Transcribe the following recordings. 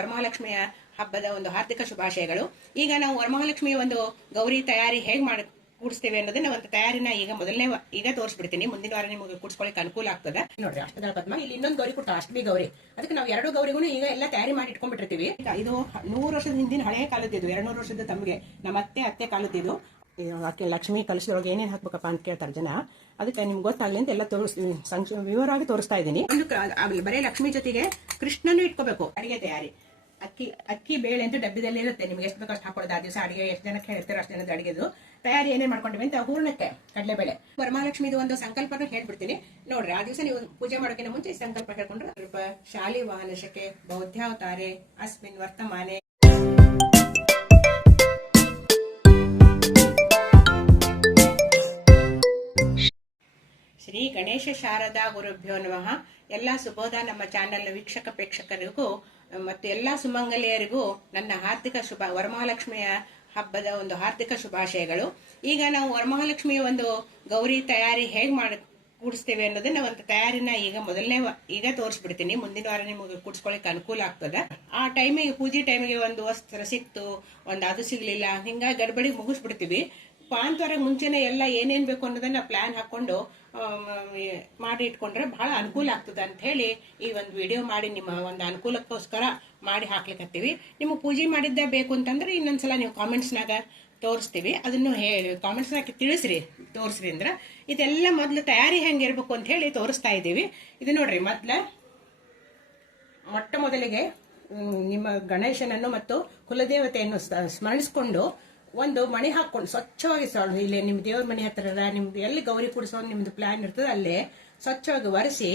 ವರಮಹಾಲಕ್ಷ್ಮಿಯ ಹಬ್ಬದ ಒಂದು ಹಾರ್ದಿಕ ಶುಭಾಶಯಗಳು. ಈಗ ನಾವು ವರಮಹಾಲಕ್ಷ್ಮಿಯ ಒಂದು ಗೌರಿ ತಯಾರಿ ಹೇಗೆ ಮಾಡಿ ಕೂಡಿಸ್ತೇವೆ ಅನ್ನೋದನ್ನ ಒಂದು ತಯಾರಿನ ಈಗ ತೋರಿಸ್ಬಿಡ್ತೀನಿ. ಮುಂದಿನ ವಾರ ನಿಮಗೆ ಕೂಡಿಸ್ಕೊಳ್ಳಿಕ್ಕೆ ಅನುಕೂಲ ಆಗ್ತದೆ. ನೋಡ್ರಿ, ಅಷ್ಟದಳ ಪದ್ಮ. ಇಲ್ಲಿ ಇನ್ನೊಂದು ಗೌರಿ ಕೊಡ್ತಾ, ಅಷ್ಟಮಿ ಗೌರಿ. ಅದಕ್ಕೆ ನಾವು 2 ಗೌರಿಗೂ ಈಗ ಎಲ್ಲ ತಯಾರಿ ಮಾಡಿ ಇಟ್ಕೊಂಡ್ಬಿಟ್ಟಿರ್ತೀವಿ. ಇದು 100 ವರ್ಷದ ಹಿಂದಿನ ಹಳೆಯ ಕಾಲದ್ದು, 200 ವರ್ಷದ ತಮಗೆ ನಮ್ಮ ಅತ್ತೆ ಕಾಲದ್ದು. ಆಕೆ ಲಕ್ಷ್ಮಿ ಕಲಶದೊಳಗೆ ಏನೇನು ಹಾಕ್ಬೇಕಪ್ಪ ಅಂತ ಕೇಳ್ತಾರೆ ಜನ. ಅದಕ್ಕೆ ನಿಮ್ಗೆ ಗೊತ್ತಾಗ್ಲಿ ಅಂತ ಎಲ್ಲ ವಿವರವಾಗಿ ತೋರಿಸ್ತಾ ಇದ್ದೀನಿ. ಬರೀ ಲಕ್ಷ್ಮಿ ಜೊತೆಗೆ ಕೃಷ್ಣನು ಇಟ್ಕೋಬೇಕು. ಅಡಿಗೆ ತಯಾರಿ ಅಕ್ಕಿ ಬೇಳೆ ಅಂತ ಡಬ್ಬಿದಲ್ಲಿ ಇರುತ್ತೆ. ನಿಮ್ಗೆ ಎಷ್ಟು ಬೇಕೋ ಅಷ್ಟು ಹಾಕೊಳ್ಳೋದು. ಆ ದಿವಸ ಅಡಿಗೆ ಎಷ್ಟು ಜನಕ್ಕೆ ಹೇಳ್ತೀರೋ ಅಷ್ಟು ಜನದ ಅಡಿಗೆದು ತಯಾರಿ ಏನೇನು ಮಾಡ್ಕೊಂಡಿವಿ ಅಂತ ಹೂರ್ಣಕ್ಕೆ ಕಡಲೆಬೇಳೆ. ವರಮಹಾಲಕ್ಷ್ಮಿದು ಒಂದು ಸಂಕಲ್ಪನ ಹೇಳ್ಬಿಡ್ತೀನಿ ನೋಡ್ರಿ. ಆ ದಿವಸ ನೀವು ಪೂಜೆ ಮಾಡೋಕ್ಕಿಂತ ಮುಂಚೆ ಸಂಕಲ್ಪ ಹೇಳ್ಕೊಂಡ್ರೆ ಶಾಲಿ ವಾಹನಶಕೆ ಬೌದ್ಧಾವತಾರೆ ಅಸ್ಮಿನ್ ವರ್ತಮಾನೆ. ಶ್ರೀ ಗಣೇಶ ಶಾರದಾ ಗುರುಭ್ಯೋ ನಮಃ. ಎಲ್ಲಾ ಸುಬೋಧ ನಮ್ಮ ಚಾನೆಲ್ ವೀಕ್ಷಕ ಪ್ರೇಕ್ಷಕರಿಗೂ ಮತ್ತು ಎಲ್ಲಾ ಸುಮಂಗಲಿಯರಿಗೂ ನನ್ನ ಹಾರ್ದಿಕ ವರಮಹಾಲಕ್ಷ್ಮಿಯ ಹಬ್ಬದ ಒಂದು ಹಾರ್ದಿಕ ಶುಭಾಶಯಗಳು. ಈಗ ನಾವು ವರಮಹಾಲಕ್ಷ್ಮಿಯ ಒಂದು ಗೌರಿ ತಯಾರಿ ಹೇಗೆ ಮಾಡಿ ಕೂಡಿಸ್ತೇವೆ ಅನ್ನೋದನ್ನ ಒಂದು ತಯಾರಿನ ಈಗ ತೋರಿಸ್ಬಿಡ್ತೀನಿ. ಮುಂದಿನ ವಾರ ನಿಮಗೆ ಕೂಡಿಸ್ಕೊಳ್ಳಿಕ್ಕೆ ಅನುಕೂಲ ಆಗ್ತದೆ. ಆ ಟೈಮಿಗೆ ಪೂಜೆ ಟೈಮಿಗೆ ಒಂದು ವಸ್ತ್ರ ಸಿಕ್ತು, ಅದು ಸಿಗ್ಲಿಲ್ಲ, ಹಿಂಗಾಗಿ ಗಡ್ಬಡಿ ಮುಗಿಸ್ಬಿಡ್ತೀವಿ. ಪಾಂತವಾರ ಮುಂಚೆನೆ ಎಲ್ಲ ಏನೇನ್ ಬೇಕು ಅನ್ನೋದನ್ನ ಪ್ಲಾನ್ ಹಾಕೊಂಡು ಮಾಡಿ ಇಟ್ಕೊಂಡ್ರೆ ಬಹಳ ಅನುಕೂಲ ಆಗ್ತದೆ ಅಂತ ಹೇಳಿ ಈ ಒಂದು ವಿಡಿಯೋ ಮಾಡಿ ನಿಮ್ಮ ಒಂದು ಅನುಕೂಲಕ್ಕೋಸ್ಕರ ಮಾಡಿ ಹಾಕ್ಲಿಕ್ಕತ್ತೀವಿ. ನಿಮಗೆ ಪೂಜೆ ಮಾಡಿದ್ದೇ ಬೇಕು ಅಂತಂದ್ರೆ ಇನ್ನೊಂದ್ಸಲ ನೀವು ಕಾಮೆಂಟ್ಸ್ನಾಗ ತೋರಿಸ್ತೀವಿ. ಅದನ್ನು ಕಾಮೆಂಟ್ಸ್ನಾಗ ತೋರಿಸ್ರಿ ಅಂದ್ರೆ ಇದೆಲ್ಲ ಮೊದಲು ತಯಾರಿ ಹೆಂಗಿರ್ಬೇಕು ಅಂತ ಹೇಳಿ ತೋರಿಸ್ತಾ ಇದ್ದೀವಿ. ಇದು ನೋಡ್ರಿ, ಮೊಟ್ಟ ಮೊದಲಿಗೆ ನಿಮ್ಮ ಗಣೇಶನನ್ನು ಮತ್ತು ಕುಲದೇವತೆಯನ್ನು ಸ್ಮರಿಸಿಕೊಂಡು ಒಂದು ಮಣಿ ಹಾಕೊಂಡು ಸ್ವಚ್ಛವಾಗಿ ಇಲ್ಲಿ ನಿಮ್ ದೇವ್ರ ಮನೆ ಹತ್ರ ನಿಮ್ದು ಎಲ್ಲಿ ಗೌರಿ ಕೂಡಿಸೋ ನಿಮ್ದು ಪ್ಲಾನ್ ಇರ್ತದೆ ಅಲ್ಲೇ ಸ್ವಚ್ಛವಾಗಿ ಒರೆಸಿ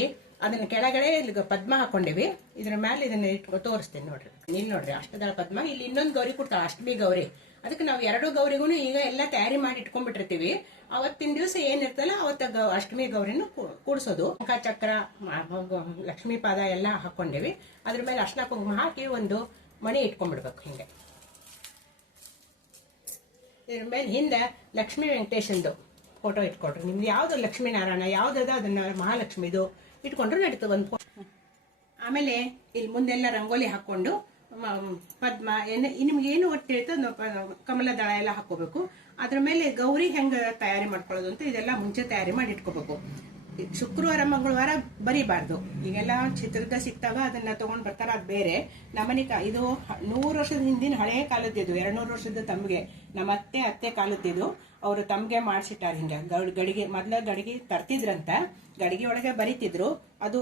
ಅದನ್ನ ಕೆಳಗಡೆ ಪದ್ಮ ಹಾಕೊಂಡಿವಿ. ಇದ್ರ ಮೇಲೆ ಇದನ್ನ ಇಟ್ಕೊ ತೋರಿಸ್ತೇನೆ ನೋಡ್ರಿ. ಇಲ್ಲಿ ನೋಡ್ರಿ, ಅಷ್ಟದಳ ಪದ್ಮ. ಇಲ್ಲಿ ಇನ್ನೊಂದು ಗೌರಿ ಕೊಡ್ತಾ, ಅಷ್ಟಮಿ ಗೌರಿ. ಅದಕ್ಕೆ ನಾವು 2 ಗೌರಿಗೂ ಈಗ ಎಲ್ಲ ತಯಾರಿ ಮಾಡಿ ಇಟ್ಕೊಂಡ್ಬಿಟ್ಟಿರ್ತೀವಿ. ಅವತ್ತಿನ ದಿವಸ ಏನಿರ್ತಲ್ಲ ಅವತ್ತ ಅಷ್ಟಮಿ ಗೌರಿನ ಕೂಡಿಸೋದು. ಚಕ್ರ, ಲಕ್ಷ್ಮೀ ಪಾದ ಎಲ್ಲ ಹಾಕೊಂಡಿವಿ. ಅದ್ರ ಮೇಲೆ ಅರ್ಶಿನ ಕುಂಕುಮ ಹಾಕಿ ಒಂದು ಮಣಿ ಇಟ್ಕೊಂಡ್ಬಿಡ್ಬೇಕು. ಹಿಂಗೆ ಇದ್ರ ಮೇಲೆ ಹಿಂದೆ ಲಕ್ಷ್ಮೀ ವೆಂಕಟೇಶಂದು ಫೋಟೋ ಇಟ್ಕೊಡ್ರಿ. ನಿಮ್ದು ಯಾವ್ದು ಲಕ್ಷ್ಮೀನಾರಾಯಣ ಯಾವ್ದದ ಅದನ್ನ ಮಹಾಲಕ್ಷ್ಮಿದು ಇಟ್ಕೊಂಡ್ರು ನಡೀತದೆ ಒಂದು ಫೋಟೋ. ಆಮೇಲೆ ಇಲ್ಲಿ ಮುಂದೆಲ್ಲ ರಂಗೋಲಿ ಹಾಕೊಂಡು ಪದ್ಮ ನಿಮ್ಗೆ ಏನು ಒಟ್ಟು ಇರ್ತದೆ ಕಮಲ ದಳ ಎಲ್ಲ ಹಾಕೋಬೇಕು. ಅದ್ರ ಮೇಲೆ ಗೌರಿ ಹೆಂಗ ತಯಾರಿ ಮಾಡ್ಕೊಳ್ಳೋದು ಅಂತ ಇದೆಲ್ಲ ಮುಂಚೆ ತಯಾರಿ ಮಾಡಿ ಇಟ್ಕೋಬೇಕು. ಶುಕ್ರವಾರ ಮಂಗಳವಾರ ಬರೀಬಾರ್ದು. ಈಗೆಲ್ಲ ಚಿತ್ರದ ಸಿಗ್ತಾವ, ಅದನ್ನ ತಗೊಂಡ್ ಬರ್ತಾರ, ಅದು ಬೇರೆ. ಇದು 100 ವರ್ಷದ ಹಿಂದಿನ ಹಳೆಯ ಕಾಲದ್ದು, 200 ವರ್ಷದ ತಮ್ಗೆ ನಮ್ಮ ಅತ್ತೆ ಕಾಲದ್ದು. ಅವರು ತಮ್ಗೆ ಮಾಡ್ಸಿಟ್ಟಾರ. ಹಿಂಗ ಗಡಿಗೆ ತರ್ತಿದ್ರಂತ, ಗಡಿಗೆ ಒಳಗೆ ಬರೀತಿದ್ರು. ಅದು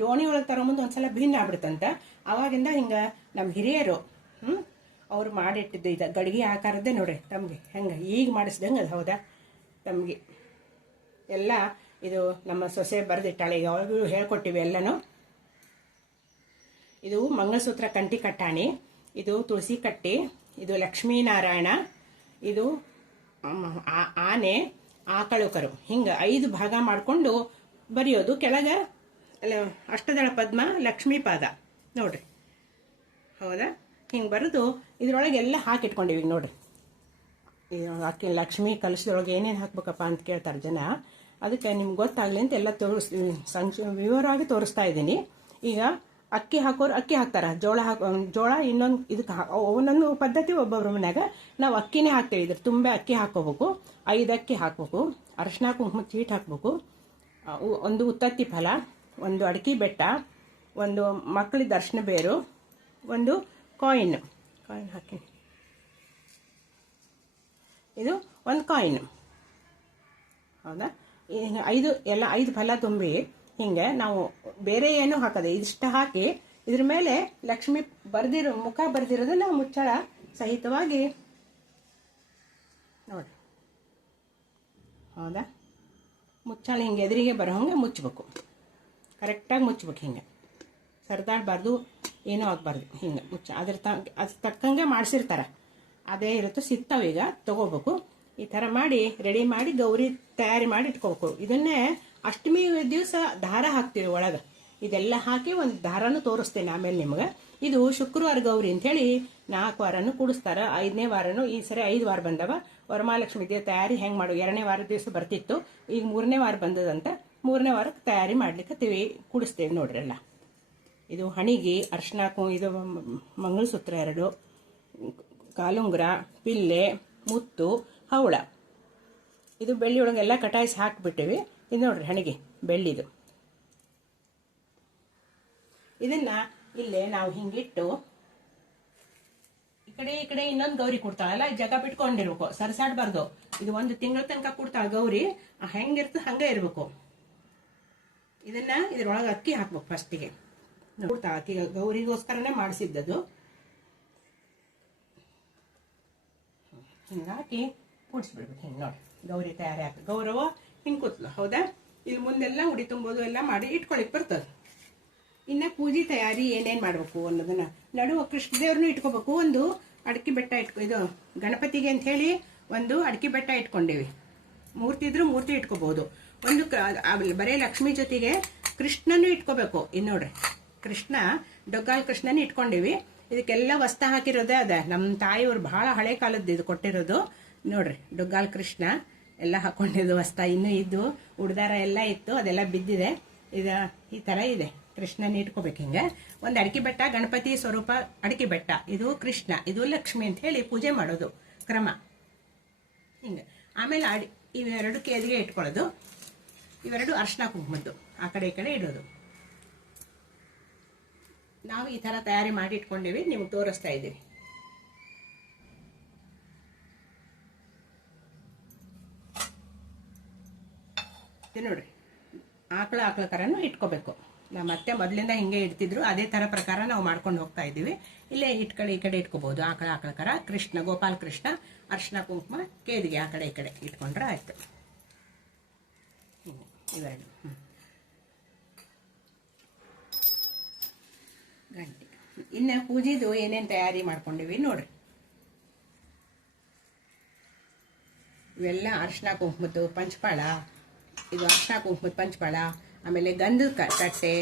ಡೋಣಿ ಒಳಗೆ ತರೋ ಮುಂದೆ ಒಂದ್ಸಲ ಭಿನ್ನ ಆಗ್ಬಿಡ್ತಂತ. ಅವಾಗಿಂದ ಹಿಂಗ ನಮ್ ಹಿರಿಯರು ಅವ್ರು ಮಾಡಿಟ್ಟಿದ್ದು ಇದು ಗಡಿಗೆ ಆಕಾರದ್ದೇ ನೋಡ್ರಿ. ತಮ್ಗೆ ಹೆಂಗ ಈಗ ಮಾಡಿಸ್ದಂಗ ಅದು. ಹೌದಾ, ತಮ್ಗೆ ಎಲ್ಲ ಇದು ನಮ್ಮ ಸೊಸೆ ಬರೆದಿಟ್ಟಾಳೆ. ಈಗ ಅವ್ರಿಗೂ ಹೇಳ್ಕೊಟ್ಟಿವಿ ಎಲ್ಲನೂ. ಇದು ಮಂಗಳಸೂತ್ರ ಕಂಠಿ ಕಟ್ಟಾಣಿ, ಇದು ತುಳಸಿ ಕಟ್ಟಿ, ಇದು ಲಕ್ಷ್ಮೀನಾರಾಯಣ, ಇದು ಆನೆ, ಆಕಳುಕರು. ಹಿಂಗ 5 ಭಾಗ ಮಾಡ್ಕೊಂಡು ಬರೆಯೋದು. ಕೆಳಗ ಅಷ್ಟದಳ ಪದ್ಮ, ಲಕ್ಷ್ಮೀ ಪಾದ ನೋಡ್ರಿ. ಹೌದಾ, ಹಿಂಗೆ ಬರೆದು ಇದ್ರೊಳಗೆ ಎಲ್ಲ ಹಾಕಿಟ್ಕೊಂಡಿವಿ. ನೋಡ್ರಿ, ಆಕೆ ಲಕ್ಷ್ಮೀ ಕಲಶದೊಳಗೆ ಏನೇನು ಹಾಕ್ಬೇಕಪ್ಪ ಅಂತ ಕೇಳ್ತಾರೆ ಜನ. ಅದಕ್ಕೆ ನಿಮ್ಗೆ ಗೊತ್ತಾಗ್ಲಿ ಅಂತ ಎಲ್ಲ ವಿವರವಾಗಿ ತೋರಿಸ್ತಾ ಇದ್ದೀನಿ. ಈಗ ಅಕ್ಕಿ ಹಾಕೋರು ಅಕ್ಕಿ ಹಾಕ್ತಾರ, ಜೋಳ ಇನ್ನೊಂದು ಇದಕ್ಕೆ ಒಂದೊಂದು ಪದ್ಧತಿ ಒಬ್ಬೊಬ್ರ ಮನ್ಯಾಗ. ನಾವು ಅಕ್ಕಿನೇ ಹಾಕ್ತೇವೆ. ಇದ್ರ ತುಂಬೆ ಅಕ್ಕಿ ಹಾಕೋಬೇಕು, 5 ಅಕ್ಕಿ ಹಾಕ್ಬೇಕು, ಅರಿಶಿನ ಕುಂಕುಮ ಚೀಟ್ ಹಾಕ್ಬೇಕು, ಒಂದು ಉತ್ತತ್ತಿ ಫಲ, ಒಂದು ಅಡಿಕೆ ಬೆಟ್ಟ, ಒಂದು ಮಕ್ಕಳಿದ್ದ ಅರಿಶಿನ ಬೇರು, ಒಂದು ಕಾಯಿನ್ ಹಾಕಿ, ಇದು ಒಂದು ಕಾಯಿನ್. ಹೌದಾ, 5 ಫಲ ತುಂಬಿ ಹಿಂಗೆ ನಾವು ಬೇರೆ ಏನು ಹಾಕದೆ ಇದಿಷ್ಟ ಹಾಕಿ ಇದ್ರ ಮೇಲೆ ಲಕ್ಷ್ಮಿ ಮುಖ ಬರ್ದಿರೋದನ್ನ ಮುಚ್ಚಳ ಸಹಿತವಾಗಿ ನೋಡಿ. ಹೌದಾ, ಮುಚ್ಚಳ ಹಿಂಗೆ ಎದುರಿಗೆ ಬರೋ ಹಂಗೆ ಮುಚ್ಚಬೇಕು. ಕರೆಕ್ಟಾಗಿ ಮುಚ್ಚಬೇಕು. ಹಿಂಗೆ ಸರ್ದಾಡಬಾರ್ದು, ಏನೂ ಆಗಬಾರ್ದು. ಹಿಂಗೆ ಅದ್ರ ತಕ್ಕಂಗೆ ಮಾಡಿಸಿರ್ತಾರೆ. ಅದೇ ಇರುತ್ತೆ, ಸಿಗ್ತಾವೀಗ ತಗೋಬೇಕು. ಈ ಥರ ಮಾಡಿ ರೆಡಿ ಮಾಡಿ ಗೌರಿ ತಯಾರಿ ಮಾಡಿ ಇಟ್ಕೋಬೇಕು. ಇದನ್ನೇ ಅಷ್ಟಮಿ ದಿವಸ ದಾರ ಹಾಕ್ತೀವಿ ಒಳಗೆ. ಇದೆಲ್ಲ ಹಾಕಿ ಒಂದು ದಾರನೂ ತೋರಿಸ್ತೇನೆ ಆಮೇಲೆ ನಿಮ್ಗೆ. ಇದು ಶುಕ್ರವಾರ ಗೌರಿ ಅಂಥೇಳಿ 4 ವಾರನೂ ಕೂಡಿಸ್ತಾರ. 5ನೇ ವಾರನೂ ಈ ಸರಿ 5 ವಾರ ಬಂದವ. ವರಮಹಾಲಕ್ಷ್ಮಿ ತಯಾರಿ ಹೆಂಗೆ ಮಾಡು, 2ನೇ ವಾರದ ದಿವಸ ಬರ್ತಿತ್ತು, ಈಗ 3ನೇ ವಾರ ಬಂದದಂತ. 3ನೇ ವಾರಕ್ಕೆ ತಯಾರಿ ಮಾಡ್ಲಿಕ್ಕೆ ಕೂಡಿಸ್ತೇವೆ ನೋಡ್ರಿ ಎಲ್ಲ. ಇದು ಹಣಿಗೆ ಅರ್ಶಿನ ಇದು ಮಂಗಳಸೂತ್ರ 2, ಕಾಲುಂಗುರ, ಪಿಲ್ಲೆ, ಮುತ್ತು, ಹವಳ. ಇದು ಬೆಳ್ಳಿ ಒಳಗೆಲ್ಲ ಕಟಾಯಿಸಿ ಹಾಕಿಬಿಟ್ಟಿವಿ. ಇದು ನೋಡ್ರಿ ಹಣಿಗೆ ಬೆಳ್ಳಿದು. ಇದನ್ನ ಇಲ್ಲೇ ನಾವು ಹಿಂಗಿಟ್ಟು ಈ ಕಡೆ ಇನ್ನೊಂದು ಗೌರಿ ಕೊಡ್ತಾಳಲ್ಲ, ಜಾಗ ಬಿಟ್ಕೊಂಡಿರ್ಬೇಕು, ಸರಿಸಾಡ್ಬಾರ್ದು. ಇದು 1 ತಿಂಗಳ ತನಕ ಕೊಡ್ತಾಳ ಗೌರಿ. ಹೆಂಗಿರ್ತದೆ ಹಂಗೆ ಇರ್ಬೇಕು. ಇದನ್ನ ಇದ್ರೊಳಗೆ ಅಕ್ಕಿ ಹಾಕ್ಬೇಕು ಫಸ್ಟಿಗೆ. ಕೊಡ್ತಾಳ ಅಕ್ಕಿ, ಗೌರಿಗೋಸ್ಕರನೇ ಮಾಡಿಸಿದ್ದದು. ಹಿಂಗಾಗಿ ಕೂಡಿಸ್ಬಿಡ್ಬೇಕು. ಹಿಂಗೆ ನೋಡಿ ಗೌರಿ ತಯಾರಿ ಹಾಕಿ ಗೌರವ ಹಿಂಗೆ ಕೂತ್ಲು. ಹೌದಾ? ಇಲ್ಲಿ ಮುಂದೆಲ್ಲ ಉಡಿ ತುಂಬೋದು ಎಲ್ಲ ಮಾಡಿ ಇಟ್ಕೊಳಿಕ್ ಬರ್ತದೆ. ಇನ್ನು ಪೂಜೆ ತಯಾರಿ ಏನೇನು ಮಾಡಬೇಕು ಅನ್ನೋದನ್ನ ನಡುವ ಕೃಷ್ಣ ದೇವ್ರನ್ನೂ ಇಟ್ಕೋಬೇಕು. ಒಂದು ಅಡಿಕೆ ಬೆಟ್ಟ ಇದು ಗಣಪತಿಗೆ ಅಂತ ಹೇಳಿ ಒಂದು ಅಡಿಕೆ ಬೆಟ್ಟ ಇಟ್ಕೊಂಡೇವಿ. ಮೂರ್ತಿ ಇದ್ರೂ ಮೂರ್ತಿ ಇಟ್ಕೋಬಹುದು. ಒಂದು ಬರೀ ಲಕ್ಷ್ಮಿ ಜೊತೆಗೆ ಕೃಷ್ಣನೂ ಇಟ್ಕೋಬೇಕು. ಇನ್ನು ನೋಡ್ರಿ ಕೃಷ್ಣ, ಡೊಗ್ಗಾಲ್ ಕೃಷ್ಣನ ಇಟ್ಕೊಂಡೇವಿ. ಇದಕ್ಕೆಲ್ಲ ವಸ್ತ ಹಾಕಿರೋದೇ ಅದ. ನಮ್ಮ ತಾಯಿಯವ್ರು ಬಹಳ ಹಳೆ ಕಾಲದ್ದು ಇದು ಕೊಟ್ಟಿರೋದು. ನೋಡ್ರಿ ಡೊಗ್ಗಾಲ್ ಕೃಷ್ಣ ಎಲ್ಲ ಹಾಕೊಂಡಿದ್ದು ವಸ್ತ ಇನ್ನೂ ಇದ್ದು, ಉಡ್ದಾರ ಎಲ್ಲ ಇತ್ತು, ಅದೆಲ್ಲ ಬಿದ್ದಿದೆ. ಈ ತರ ಇದೆ. ಕೃಷ್ಣನ ಇಟ್ಕೋಬೇಕು. ಹಿಂಗೆ ಒಂದು ಅಡಿಕೆ ಬೆಟ್ಟ, ಗಣಪತಿ ಸ್ವರೂಪ ಅಡಿಕೆ ಬೆಟ್ಟ, ಇದು ಕೃಷ್ಣ, ಇದು ಲಕ್ಷ್ಮಿ ಅಂತ ಹೇಳಿ ಪೂಜೆ ಮಾಡೋದು ಕ್ರಮ ಹಿಂಗೆ. ಆಮೇಲೆ ಇವೆರಡು ಕೇದಿಗೆ ಇಟ್ಕೊಳ್ಳೋದು. ಇವೆರಡು ಅರ್ಶಿನ ಕುಂಕುಮದ್ದು ಆ ಕಡೆ ಈ ಕಡೆ ಇಡೋದು. ನಾವು ಈ ತರ ತಯಾರಿ ಮಾಡಿ ಇಟ್ಕೊಂಡೇವಿ, ನಿಮ್ಗೆ ತೋರಿಸ್ತಾ ಇದ್ದೀವಿ. ನೋಡ್ರಿ ಆಕಳ ಕರನು ಇಟ್ಕೋಬೇಕು. ನಮ್ಮ ಅತ್ತೆ ಮೊದಲಿಂದ ಹಿಂಗೆ ಇಡ್ತಿದ್ರು, ಅದೇ ತರ ಪ್ರಕಾರ ನಾವು ಮಾಡ್ಕೊಂಡು ಹೋಗ್ತಾ ಇದ್ದೀವಿ. ಇಲ್ಲೇ ಈ ಕಡೆ ಇಟ್ಕೋಬಹುದು. ಆಕಳ ಕರ, ಕೃಷ್ಣ, ಗೋಪಾಲ್ ಕೃಷ್ಣ, ಅರ್ಶಿನ ಕುಂಕುಮ, ಕೇದಿಗೆ ಆ ಕಡೆ ಈ ಕಡೆ ಇಟ್ಕೊಂಡ್ರೆ ಆಯ್ತು. ಇವೆರಡು ಗಂಟೆ. ಇನ್ನು ಪೂಜೆದು ಏನೇನು ತಯಾರಿ ಮಾಡ್ಕೊಂಡಿವಿ ನೋಡ್ರಿ. ಇವೆಲ್ಲ ಅರ್ಶಿನ ಕುಂಕುಮದ್ದು ಪಂಚಪಾಳ, ಇದು ಅರ್ಶಿನ ಕುಂಕುಮದ ಪಂಚಪಾಳ. ಆಮೇಲೆ ಗಂಧದ ತಟ್ಟೆ,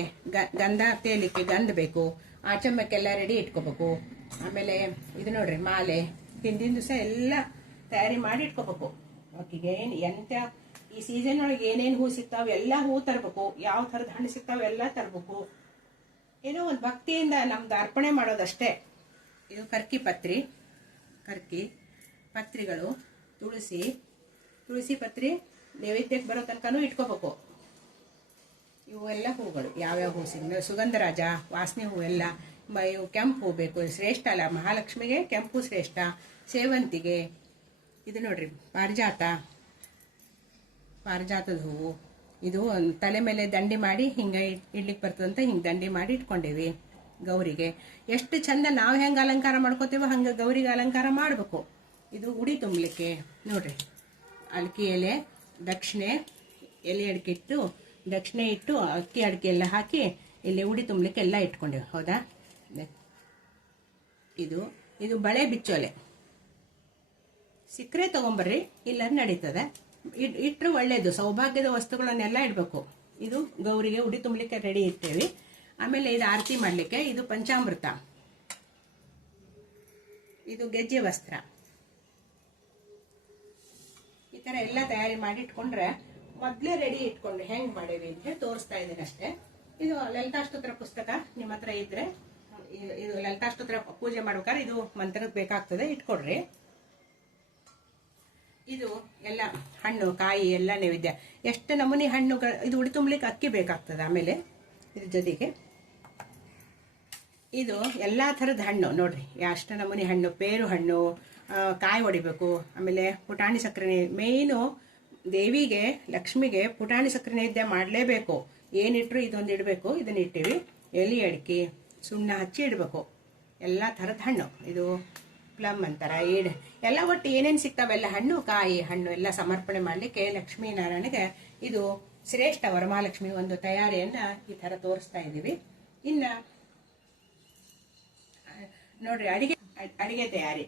ಗಂಧ ತೇಲಿಕ್ಕೆ ಗಂಧ ಬೇಕು. ಆಚಮಕ್ಕೆಲ್ಲ ರೆಡಿ ಇಟ್ಕೋಬೇಕು. ಆಮೇಲೆ ಇದು ನೋಡ್ರಿ ಮಾಲೆ, ಹಿಂದಿನ ದಿವಸ ಎಲ್ಲ ತಯಾರಿ ಮಾಡಿ ಇಟ್ಕೋಬೇಕು. ಆಕಿಗೆ ಎಂತ ಈ ಸೀಸನ್ ಒಳಗೆ ಏನೇನು ಹೂ ಸಿಗ್ತಾವ ಎಲ್ಲ ಹೂ ತರಬೇಕು. ಯಾವ ಥರದ ಹಣ್ಣು ಸಿಗ್ತಾವ ಎಲ್ಲ ತರಬೇಕು. ಏನೋ ಒಂದು ಭಕ್ತಿಯಿಂದ ನಮ್ದು ಅರ್ಪಣೆ ಮಾಡೋದಷ್ಟೇ. ಇದು ಕರ್ಕಿ ಪತ್ರಿಗಳು, ತುಳಸಿ ಪತ್ರಿ ನೈವೇದ್ಯಕ್ಕೆ ಬರೋ ತನಕನೂ ಇಟ್ಕೋಬೇಕು. ಇವೆಲ್ಲ ಹೂಗಳು ಯಾವ್ಯಾವ ಹೂ ಸಿಗ, ಸುಗಂಧರಾಜ, ವಾಸನೆ ಹೂವೆಲ್ಲ. ಇವು ಕೆಂಪು ಹೂ ಬೇಕು, ಶ್ರೇಷ್ಠ ಅಲ್ಲ, ಮಹಾಲಕ್ಷ್ಮಿಗೆ ಕೆಂಪು ಶ್ರೇಷ್ಠ. ಸೇವಂತಿಗೆ, ಇದು ನೋಡ್ರಿ ಪಾರಿಜಾತದ ಹೂವು. ಇದು ತಲೆ ಮೇಲೆ ದಂಡಿ ಮಾಡಿ ಹಿಂಗೆ ಇಡ್ಲಿಕ್ಕೆ ಬರ್ತದಂತ ಹಿಂಗೆ ದಂಡಿ ಮಾಡಿ ಇಟ್ಕೊಂಡೇವಿ ಗೌರಿಗೆ. ಎಷ್ಟು ಚಂದ ನಾವು ಹೆಂಗೆ ಅಲಂಕಾರ ಮಾಡ್ಕೋತೀವೋ ಹಂಗೆ ಗೌರಿಗೆ ಅಲಂಕಾರ ಮಾಡಬೇಕು. ಇದು ಉಡಿ ತುಂಬಲಿಕ್ಕೆ ನೋಡ್ರಿ, ಅಡಿಕೆ ಎಲೆ, ದಕ್ಷಿಣೆ ಎಲೆ ಅಡಿಕೆ ಇಟ್ಟು, ದಕ್ಷಿಣೆ ಇಟ್ಟು ಅಕ್ಕಿ ಅಡಿಕೆ ಎಲ್ಲ ಹಾಕಿ ಇಲ್ಲಿ ಉಡಿ ತುಂಬಲಿಕ್ಕೆ ಎಲ್ಲ ಇಟ್ಕೊಂಡೇವಿ. ಹೌದಾ? ಇದು ಬಳೆ ಬಿಚ್ಚೋಲೆ. ಸಿಕ್ಕರೆ ತಗೊಂಬರ್ರಿ, ಇಲ್ಲ ನಡೀತದೆ. ಇಟ್ಟರು ಒಳ್ಳೇದು. ಸೌಭಾಗ್ಯದ ವಸ್ತುಗಳನ್ನೆಲ್ಲ ಇಡಬೇಕು. ಇದು ಗೌರಿಗೆ ಉಡಿ ತುಂಬಲಿಕ್ಕೆ ರೆಡಿ ಇರ್ತೇವೆ. ಆಮೇಲೆ ಇದು ಆರತಿ ಮಾಡಲಿಕ್ಕೆ, ಇದು ಪಂಚಾಮೃತ, ಇದು ಗೆಜ್ಜೆ ವಸ್ತ್ರ. ಈ ತರ ಎಲ್ಲ ತಯಾರಿ ಮಾಡಿ ಇಟ್ಕೊಂಡ್ರೆ ಮೊದಲೇ ರೆಡಿ ಇಟ್ಕೊಂಡ್ರೆ ಹೆಂಗ್ ಮಾಡೇವಿ ಅಂತ ತೋರಿಸ್ತಾ ಇದ್ದೀನಿ ಅಷ್ಟೇ. ಇದು ಲಲಿತಾಷ್ಟೋತ್ರ ಪುಸ್ತಕ ನಿಮ್ಮ ಹತ್ರ ಇದ್ರೆ, ಇದು ಲಲಿತಾಷ್ಟೋತ್ರ ಪೂಜೆ ಮಾಡ್ಬೇಕಾದ್ರೆ ಇದು ಮಂತ್ರಕ್ಕೆ ಬೇಕಾಗ್ತದೆ, ಇಟ್ಕೊಡ್ರಿ. ಇದು ಎಲ್ಲ ಹಣ್ಣು ಕಾಯಿ ಎಲ್ಲ ನೈವೇದ್ಯ. ಎಷ್ಟು ನಮೂನಿ ಹಣ್ಣುಗಳು. ಇದು ಉಡಿ ತುಂಬಲಿಕ್ಕೆ ಅಕ್ಕಿ ಬೇಕಾಗ್ತದೆ. ಆಮೇಲೆ ಇದ್ರ ಜೊತೆಗೆ ಇದು ಎಲ್ಲಾ ಥರದ ಹಣ್ಣು ನೋಡ್ರಿ, ಎಷ್ಟು ನಮೂನಿ ಹಣ್ಣು. ಪೇರು ಹಣ್ಣು, ಕಾಯಿ ಹೊಡಿಬೇಕು. ಆಮೇಲೆ ಪುಟಾಣಿ ಸಕ್ಕರೆ, ಮೇಯ್ನು ದೇವಿಗೆ ಲಕ್ಷ್ಮಿಗೆ ಪುಟಾಣಿ ಸಕ್ಕರೆ ನೈವೇದ್ಯ ಮಾಡಲೇಬೇಕು. ಏನಿಟ್ರು ಇದೊಂದು ಇಡಬೇಕು. ಇದನ್ನ ಇಟ್ಟಿವಿ. ಎಲೆ ಅಡಿಕೆ, ಸುಣ್ಣ ಹಚ್ಚಿ ಇಡಬೇಕು. ಎಲ್ಲ ಥರದ ಹಣ್ಣು. ಇದು ಪ್ಲಮ್ ಅಂತಾರ, ಎಲ್ಲ ಒಟ್ಟು ಏನೇನು ಸಿಗ್ತಾವೆಲ್ಲ ಹಣ್ಣು, ಕಾಯಿ, ಹಣ್ಣು ಎಲ್ಲ ಸಮರ್ಪಣೆ ಮಾಡಲಿಕ್ಕೆ ಲಕ್ಷ್ಮೀನಾರಾಯಣಗೆ ಇದು ಶ್ರೇಷ್ಠ ವರಮಹಾಲಕ್ಷ್ಮಿ ಒಂದು ತಯಾರಿಯನ್ನ ಈ ತರ ತೋರಿಸ್ತಾ ಇದ್ದೀವಿ. ಇನ್ನ ನೋಡ್ರಿ ಅಡಿಗೆ ತಯಾರಿ.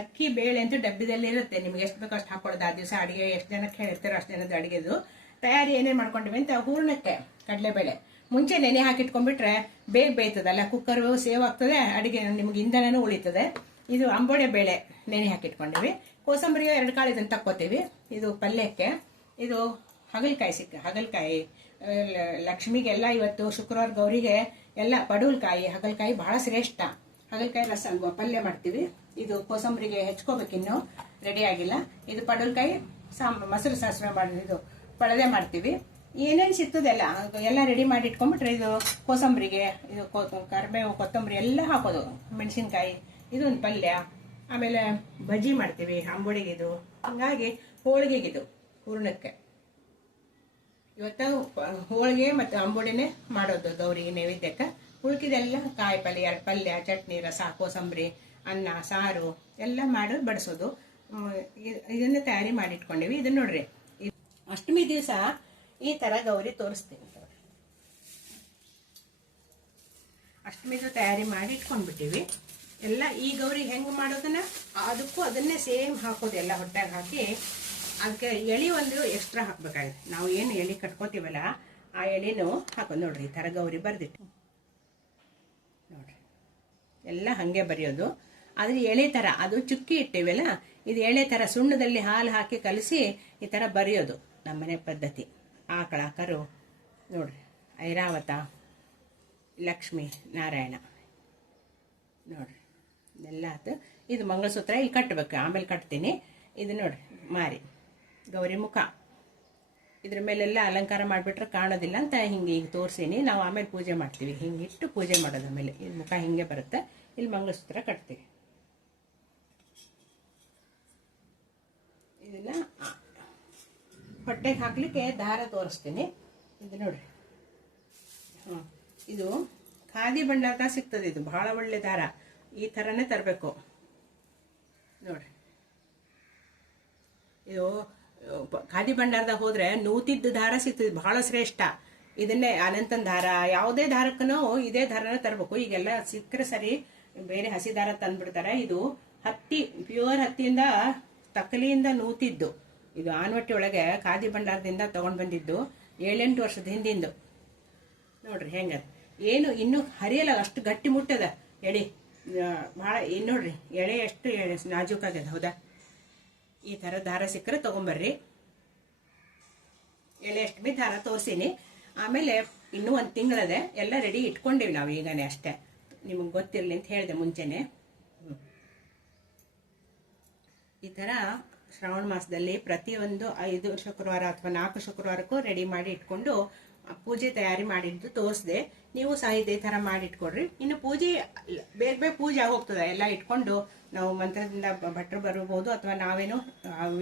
ಅಕ್ಕಿ ಬೇಳೆ ಅಂತೂ ಡಬ್ಬಿದಲ್ಲಿ ಇರುತ್ತೆ. ನಿಮ್ಗೆ ಎಷ್ಟು ಬೇಕೋ ಅಷ್ಟು ಹಾಕೊಳ್ಳೋದು. ಆ ದಿವಸ ಅಡಿಗೆ ಎಷ್ಟು ಜನಕ್ಕೆ ಹೇಳಿರ್ತಾರೋ ಅಷ್ಟು ಜನದ ಅಡಿಗೆದು ತಯಾರಿ ಏನೇನು ಮಾಡ್ಕೊಂಡಿವಿ ಅಂತ. ಹೂರ್ಣಕ್ಕೆ ಕಡಲೆಬೇಳೆ ಮುಂಚೆ ನೆನೆ ಹಾಕಿಟ್ಕೊಂಡ್ಬಿಟ್ರೆ ಬೇಗ ಬೇಯ್ತದಲ್ಲ, ಕುಕ್ಕರ್ ಸೇವ್ ಆಗ್ತದೆ, ಅಡಿಗೆ ನಿಮ್ಗೆ ಇಂಧನನೂ ಉಳಿತದೆ. ಇದು ಅಂಬೋಡೆ ಬೇಳೆ ನೆನೆ ಹಾಕಿಟ್ಕೊಂಡಿವಿ. ಕೋಸಂಬರಿಗೆ 2 ಕಾಳು ಇದನ್ನು ತಕ್ಕೋತೀವಿ. ಇದು ಪಲ್ಯಕ್ಕೆ. ಇದು ಹಾಗಲಕಾಯಿ ಲಕ್ಷ್ಮಿಗೆಲ್ಲ ಇವತ್ತು ಶುಕ್ರವಾರ ಗೌರಿಗೆ ಎಲ್ಲ ಪಡವಲಕಾಯಿ ಹಾಗಲಕಾಯಿ ಬಹಳ ಶ್ರೇಷ್ಠ. ಹಾಗಲಕಾಯಿ ರಸ ಪಲ್ಯ ಮಾಡ್ತೀವಿ. ಇದು ಕೋಸಂಬರಿಗೆ ಹೆಚ್ಕೋಬೇಕಿನ್ನು ರೆಡಿ ಆಗಿಲ್ಲ. ಇದು ಪಡವಲಕಾಯಿ ಮೊಸರು ಸಾಸಿವೆ ಇದು ಪಳದೆ ಮಾಡ್ತೀವಿ. ಏನೇನು ಸಿಗ್ತದೆಲ್ಲ ಎಲ್ಲ ರೆಡಿ ಮಾಡಿ ಇಟ್ಕೊಂಡ್ಬಿಟ್ರೆ ಇದು ಕೋಸಂಬರಿಗೆ ಇದು ಕರಿಬೇವು ಕೊತ್ತಂಬರಿ ಎಲ್ಲ ಹಾಕೋದು, ಮೆಣಸಿನ್ಕಾಯಿ, ಇದು ಒಂದು ಪಲ್ಯ. ಆಮೇಲೆ ಬಜ್ಜಿ ಮಾಡ್ತೀವಿ, ಅಂಬುಡಿಗಿದು, ಹಂಗಾಗಿ ಹೋಳಿಗೆಗಿದು ಹೂರ್ಣಕ್ಕೆ. ಇವತ್ತು ಹೋಳಿಗೆ ಮತ್ತು ಅಂಬುಡಿನೇ ಮಾಡೋದು ಗೌರಿಗೆ ನೈವೇದ್ಯಕ್ಕೆ. ಉಳ್ಕಿದೆಲ್ಲ ಕಾಯಿ ಪಲ್ಯ, ಎರಡು ಪಲ್ಯ, ಚಟ್ನಿ, ರಸ, ಕೋಸಂಬರಿ, ಅನ್ನ, ಸಾರು ಎಲ್ಲ ಮಾಡಿ ಬಡಿಸೋದು. ಇದನ್ನ ತಯಾರಿ ಮಾಡಿ ಇಟ್ಕೊಂಡಿವಿ. ಇದನ್ನ ನೋಡ್ರಿ, ಅಷ್ಟಮಿ ದಿವಸ ಈ ತರ ಗೌರಿ ತೋರಿಸ್ತೀನಿ. ಅಷ್ಟಮಿದು ತಯಾರಿ ಮಾಡಿ ಇಟ್ಕೊಂಡ್ಬಿಟ್ಟಿವಿ ಎಲ್ಲ. ಈ ಗೌರಿ ಹೆಂಗೆ ಮಾಡೋದನ್ನ ಅದಕ್ಕೂ ಅದನ್ನೇ ಸೇಮ್ ಹಾಕೋದು, ಎಲ್ಲ ಹೊಟ್ಟೆಗೆ ಹಾಕಿ ಅದಕ್ಕೆ ಎಳಿ ಒಂದು ಎಕ್ಸ್ಟ್ರಾ ಹಾಕ್ಬೇಕಾಗುತ್ತೆ. ನಾವು ಏನು ಎಳಿ ಕಟ್ಕೋತೀವಲ್ಲ ಆ ಎಳಿನೂ ಹಾಕೋದು. ನೋಡ್ರಿ, ಈ ಥರ ಗೌರಿ ಬರ್ದಿಟ್ಟು ನೋಡ್ರಿ, ಎಲ್ಲ ಹಾಗೆ ಬರೆಯೋದು. ಆದ್ರೆ ಎಳೆ ಥರ ಅದು ಚುಕ್ಕಿ ಇಟ್ಟಿವಲ್ಲ, ಇದು ಎಳೆ ಥರ ಸುಣ್ಣದಲ್ಲಿ ಹಾಲು ಹಾಕಿ ಕಲಸಿ ಈ ಥರ ಬರೆಯೋದು ನಮ್ಮನೆ ಪದ್ಧತಿ. ಆಕಳ, ಕರು ನೋಡ್ರಿ, ಐರಾವತ, ಲಕ್ಷ್ಮೀ ನಾರಾಯಣ ನೋಡ್ರಿ ಎಲ್ಲ ಆಯ್ತು. ಇದು ಮಂಗಳಸೂತ್ರ ಈಗ ಕಟ್ಟಬೇಕು, ಆಮೇಲೆ ಕಟ್ತೀನಿ. ಇದು ನೋಡ್ರಿ ಮಾರಿ ಗೌರಿ ಮುಖ, ಇದ್ರ ಮೇಲೆಲ್ಲ ಅಲಂಕಾರ ಮಾಡಿಬಿಟ್ರೆ ಕಾಣೋದಿಲ್ಲ ಅಂತ ಹಿಂಗೆ ಈಗ ತೋರಿಸೀನಿ. ನಾವು ಆಮೇಲೆ ಪೂಜೆ ಮಾಡ್ತೀವಿ, ಹಿಂಗಿಟ್ಟು ಪೂಜೆ ಮಾಡೋದು. ಆಮೇಲೆ ಇದು ಮುಖ ಹಿಂಗೆ ಬರುತ್ತೆ. ಇಲ್ಲಿ ಮಂಗಳಸೂತ್ರ ಕಟ್ತೀವಿ. ಇದನ್ನ ಹೊಟ್ಟೆಗೆ ಹಾಕ್ಲಿಕ್ಕೆ ದಾರ ತೋರಿಸ್ತೀನಿ. ಇದು ನೋಡ್ರಿ, ಇದು ಖಾದಿ ಬಣ್ಣದ ಸಿಗ್ತದೆ. ಇದು ಬಹಳ ಒಳ್ಳೆ ದಾರ, ಈ ಥರನೇ ತರಬೇಕು ನೋಡ್ರಿ. ಇದು ಖಾದಿ ಭಂಡಾರದಾಗ ಹೋದ್ರೆ ನೂತಿದ್ದ ದಾರ ಸಿಗ್ತದೆ, ಬಹಳ ಶ್ರೇಷ್ಠ. ಇದನ್ನೇ ಅನಂತನ ದಾರ, ಯಾವುದೇ ದಾರಕ್ಕೂ ಇದೇ ದಾರನ ತರಬೇಕು. ಈಗೆಲ್ಲ ಸಿಕ್ಕರೆ ಸರಿ, ಬೇರೆ ಹಸಿ ದಾರ ತಂದ್ಬಿಡ್ತಾರೆ. ಇದು ಹತ್ತಿ, ಪ್ಯೂರ್ ಹತ್ತಿಯಿಂದ ತಕ್ಕಲಿಯಿಂದ ನೂತಿದ್ದು. ಇದು ಆನವಟ್ಟಿ ಒಳಗೆ ಖಾದಿ ಭಂಡಾರದಿಂದ ತಗೊಂಡ್ ಬಂದಿದ್ದು, 7-8 ವರ್ಷದ ಹಿಂದಿಂದು. ನೋಡ್ರಿ ಹೆಂಗ, ಏನು ಇನ್ನೂ ಹರಿಯಲ್ಲ, ಅಷ್ಟು ಗಟ್ಟಿ ಮುಟ್ಟದ ಎಳಿ ಭಾಳ. ಇನ್ನು ನೋಡ್ರಿ ಎಳೆ ಎಷ್ಟು ನಾಜೂಕಾಗ್ಯದ, ಹೌದಾ? ಈ ಥರ ದಾರ ಸಿಕ್ಕರೆ ತಗೊಂಬರ್ರಿ. ಎಳೆ ಅಷ್ಟಮಿ ದಾರ ತೋರಿಸೀನಿ. ಆಮೇಲೆ ಇನ್ನೂ 1 ತಿಂಗಳದೆ, ಎಲ್ಲ ರೆಡಿ ಇಟ್ಕೊಂಡಿವಿ ನಾವು ಈಗನೇ, ಅಷ್ಟೇ ನಿಮಗೆ ಗೊತ್ತಿರಲಿ ಅಂತ ಹೇಳಿದೆ ಮುಂಚೆನೆ. ಈ ಥರ ಶ್ರಾವಣ ಮಾಸದಲ್ಲಿ ಪ್ರತಿಯೊಂದು 5 ಶುಕ್ರವಾರ ಅಥವಾ 4 ಶುಕ್ರವಾರಕ್ಕೂ ರೆಡಿ ಮಾಡಿ ಇಟ್ಕೊಂಡು ಪೂಜೆ ತಯಾರಿ ಮಾಡಿದ್ದು ತೋರಿಸ್ದೆ. ನೀವು ಸಹ ಇದೇ ಥರ ಮಾಡಿ ಇಟ್ಕೊಡ್ರಿ. ಇನ್ನು ಪೂಜೆ ಬೇಗ ಬೇಗ ಪೂಜೆ ಆಗೋಗ್ತದೆ. ಎಲ್ಲ ಇಟ್ಕೊಂಡು ನಾವು ಮಂತ್ರದಿಂದ ಭಟ್ರು ಬರ್ಬೋದು, ಅಥವಾ ನಾವೇನು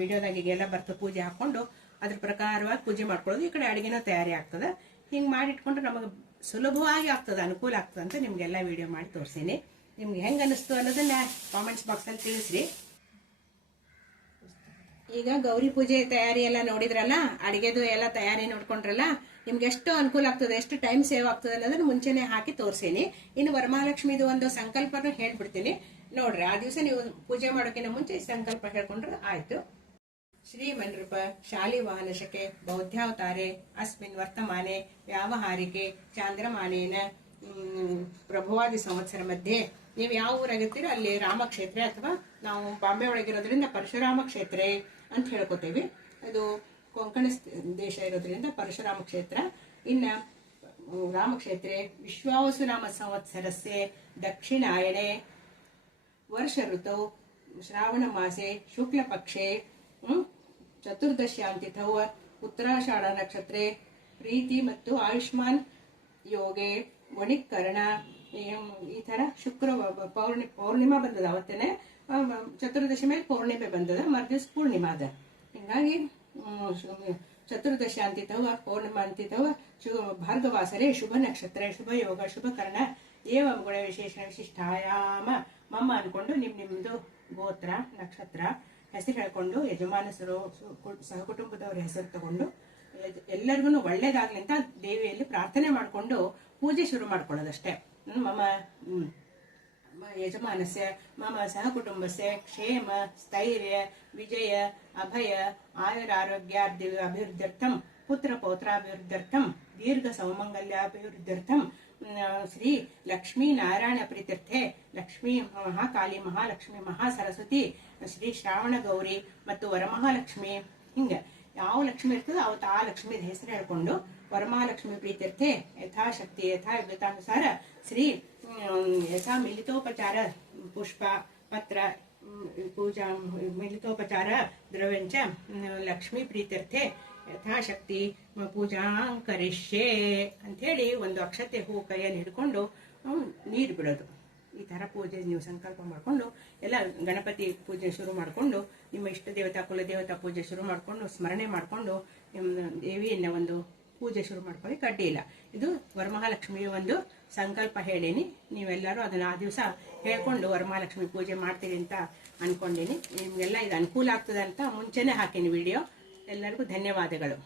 ವಿಡಿಯೋದಾಗೆಲ್ಲ ಬರ್ತು ಪೂಜೆ ಹಾಕ್ಕೊಂಡು ಅದ್ರ ಪ್ರಕಾರವಾಗಿ ಪೂಜೆ ಮಾಡ್ಕೊಳ್ಳೋದು. ಈ ಕಡೆ ಅಡುಗೆನೂ ತಯಾರಿ ಆಗ್ತದೆ. ಹಿಂಗೆ ಮಾಡಿ ಇಟ್ಕೊಂಡ್ರೆ ನಮಗೆ ಸುಲಭವಾಗಿ ಆಗ್ತದೆ, ಅನುಕೂಲ ಆಗ್ತದೆ ಅಂತ ನಿಮಗೆಲ್ಲ ವಿಡಿಯೋ ಮಾಡಿ ತೋರಿಸೀನಿ. ನಿಮ್ಗೆ ಹೆಂಗೆ ಅನ್ನಿಸ್ತು ಅನ್ನೋದನ್ನ ಕಾಮೆಂಟ್ಸ್ ಬಾಕ್ಸಲ್ಲಿ ತಿಳಿಸ್ರಿ. ಈಗ ಗೌರಿ ಪೂಜೆ ತಯಾರಿ ಎಲ್ಲ ನೋಡಿದ್ರಲ್ಲ, ಅಡಿಗೆದು ಎಲ್ಲ ತಯಾರಿ ನೋಡ್ಕೊಂಡ್ರಲ್ಲ, ನಿಮ್ಗೆ ಎಷ್ಟು ಅನುಕೂಲ ಆಗ್ತದೆ, ಎಷ್ಟು ಟೈಮ್ ಸೇವ್ ಆಗ್ತದೆ ಅನ್ನೋದನ್ನ ಮುಂಚೆನೆ ಹಾಕಿ ತೋರಿಸೀನಿ. ಇನ್ನು ವರಮಹಾಲಕ್ಷ್ಮಿದು ಒಂದು ಸಂಕಲ್ಪನೂ ಹೇಳ್ಬಿಡ್ತೀನಿ ನೋಡ್ರಿ. ಆ ದಿವಸ ನೀವು ಪೂಜೆ ಮಾಡೋಕ್ಕಿಂತ ಮುಂಚೆ ಸಂಕಲ್ಪ ಹೇಳ್ಕೊಂಡ್ರೆ ಆಯ್ತು. ಶ್ರೀಮನ್ರೂಪ ಶಾಲಿವಾಹನಶಕೆ ಬೌದ್ಧಾವತಾರೆ ಅಸ್ಮಿನ್ ವರ್ತಮಾನೆ ವ್ಯಾವಹಾರಿಕೆ ಚಾಂದ್ರಮಾನೇನ ಪ್ರಭುವಾದಿ ಸಂವತ್ಸರ ಮಧ್ಯೆ. ನೀವು ಯಾವ ಊರಾಗಿರ್ತೀರೋ ಅಲ್ಲಿ ರಾಮಕ್ಷೇತ್ರ, ಅಥವಾ ನಾವು ಬಾಂಬೆ ಒಳಗಿರೋದ್ರಿಂದ ಪರಶುರಾಮ ಕ್ಷೇತ್ರ ಅಂತ ಹೇಳ್ಕೊತೀವಿ. ಅದು ಕೊಂಕಣ ದೇಶ ಇರೋದ್ರಿಂದ ಪರಶುರಾಮ ಕ್ಷೇತ್ರ. ಇನ್ನ ರಾಮಕ್ಷೇತ್ರೆ ವಿಶ್ವಾವಸು ನಾಮ ಸಂವತ್ಸರಸ್ಸೆ ದಕ್ಷಿಣಾಯಣೆ ವರ್ಷ ಋತು ಶ್ರಾವಣ ಮಾಸೆ ಶುಕ್ಲ ಪಕ್ಷೆ ಚತುರ್ದಶ್ಯಾಂತಿಥೌ ಉತ್ತರಾಷಾಢ ನಕ್ಷತ್ರೆ ಪ್ರೀತಿ ಮತ್ತು ಆಯುಷ್ಮಾನ್ ಯೋಗೆ ವಣಿಕರಣ. ಈ ತರ ಶುಕ್ರ ಪೌರ್ಣಿಮಾ ಬಂದದ, ಅವತ್ತೇನೆ ಚತುರ್ದಶಿ ಮೇಲೆ ಪೌರ್ಣಿಮೆ ಬಂದದ, ಮರ್ದಿವ್ಸ ಪೂರ್ಣಿಮಾ ಅದ. ಹಿಂಗಾಗಿ ಚತುರ್ದಶಿ ಅಂತಿತ್ತವ, ಪೌರ್ಣಿಮಾ ಅಂತಿತ್ತವ, ಭಾರ್ಗವಾಸರೆ ಶುಭ ನಕ್ಷತ್ರ ಶುಭ ಯೋಗ ಶುಭ ಕರ್ಣ ಏವಂ ಗುಣ ವಿಶೇಷ ವಿಶಿಷ್ಟಾಯಾಮ ಮಮ್ಮ ಅನ್ಕೊಂಡು ನಿಮ್ದು ಗೋತ್ರ ನಕ್ಷತ್ರ ಹೆಸರು ಹೇಳ್ಕೊಂಡು ಯಜಮಾನಸರು ಸಹಕುಟುಂಬದವರ ಹೆಸರು ತಗೊಂಡು ಎಲ್ಲರಿಗೂ ಒಳ್ಳೇದಾಗ್ಲಿ ಅಂತ ದೇವಿಯಲ್ಲಿ ಪ್ರಾರ್ಥನೆ ಮಾಡ್ಕೊಂಡು ಪೂಜೆ ಶುರು ಮಾಡ್ಕೊಳ್ಳೋದಷ್ಟೇ. ಮಮ ಯಜಮಾನಸ್ಯ ಮಮ ಸಹಕುಟುಂಬಸ್ಯ ಕ್ಷೇಮ ಸ್ಥೈರ್ಯ ವಿಜಯ ಅಭಯ ಆಯುರಾರೋಗ್ಯಾದಿ ಅಭಿವೃದ್ಧ್ಯರ್ಥಂ ಪುತ್ರ ಪೌತ್ರಾಭಿವೃದ್ಧ್ಯರ್ಥಂ ದೀರ್ಘ ಸೌಮಂಗಲ್ಯಾಭಿವೃದ್ಧ್ಯರ್ಥಂ ಶ್ರೀ ಲಕ್ಷ್ಮೀ ನಾರಾಯಣ ಪ್ರೀತ್ಯರ್ಥೆ ಲಕ್ಷ್ಮೀ ಮಹಾಕಾಳಿ ಮಹಾಲಕ್ಷ್ಮಿ ಮಹಾಸರಸ್ವತಿ ಶ್ರೀ ಶ್ರಾವಣ ಗೌರಿ ಮತ್ತು ವರಮಹಾಲಕ್ಷ್ಮಿ, ಹಿಂಗೆ ಯಾವ ಲಕ್ಷ್ಮಿ ಇರ್ತದೋ ಅವತ್ತು ಆ ಲಕ್ಷ್ಮೀದ ಹೆಸರು ಹೇಳ್ಕೊಂಡು ವರಮಹಾಲಕ್ಷ್ಮಿ ಪ್ರೀತ್ಯರ್ಥೆ ಯಥಾಶಕ್ತಿ ಯಥಾಯುಕ್ತಾನುಸಾರ ಶ್ರೀ ಯಥಾ ಮಿಲಿತೋಪಚಾರ ಪುಷ್ಪ ಪತ್ರ ಪೂಜಾ ಮಿಲಿತೋಪಚಾರ ದ್ರವ್ಯಂಚ ಲಕ್ಷ್ಮೀ ಪ್ರೀತ್ಯರ್ಥೆ ಯಥಾಶಕ್ತಿ ಪೂಜಾ ಕರಿಷ್ಯೆ ಅಂಥೇಳಿ ಒಂದು ಅಕ್ಷತೆ ಹೂ ಕೈಯಲ್ಲಿ ಹಿಡ್ಕೊಂಡು ನೀರು ಬಿಡೋದು. ಈ ಥರ ಪೂಜೆ ನೀವು ಸಂಕಲ್ಪ ಮಾಡಿಕೊಂಡು ಎಲ್ಲ ಗಣಪತಿ ಪೂಜೆ ಶುರು ಮಾಡಿಕೊಂಡು ನಿಮ್ಮ ಇಷ್ಟ ದೇವತಾ ಕುಲದೇವತಾ ಪೂಜೆ ಶುರು ಮಾಡಿಕೊಂಡು ಸ್ಮರಣೆ ಮಾಡಿಕೊಂಡು ದೇವಿಯನ್ನ ಒಂದು ಪೂಜೆ ಶುರು ಮಾಡ್ಕೊಳ್ಳಿ, ಕಡ್ಡಿ ಇಲ್ಲ. ಇದು ವರಮಹಾಲಕ್ಷ್ಮಿಯ ಒಂದು ಸಂಕಲ್ಪ ಹೇಳೀನಿ. ನೀವೆಲ್ಲರೂ ಅದನ್ನು ಆ ದಿವಸ ಹೇಳ್ಕೊಂಡು ವರಮಹಾಲಕ್ಷ್ಮಿ ಪೂಜೆ ಮಾಡ್ತೀರಿ ಅಂತ ಅನ್ಕೊಂಡೀನಿ. ನಿಮಗೆಲ್ಲ ಇದು ಅನುಕೂಲ ಆಗ್ತದೆ ಅಂತ ಮುಂಚೆನೇ ಹಾಕೀನಿ ವಿಡಿಯೋ. ಎಲ್ಲರಿಗೂ ಧನ್ಯವಾದಗಳು.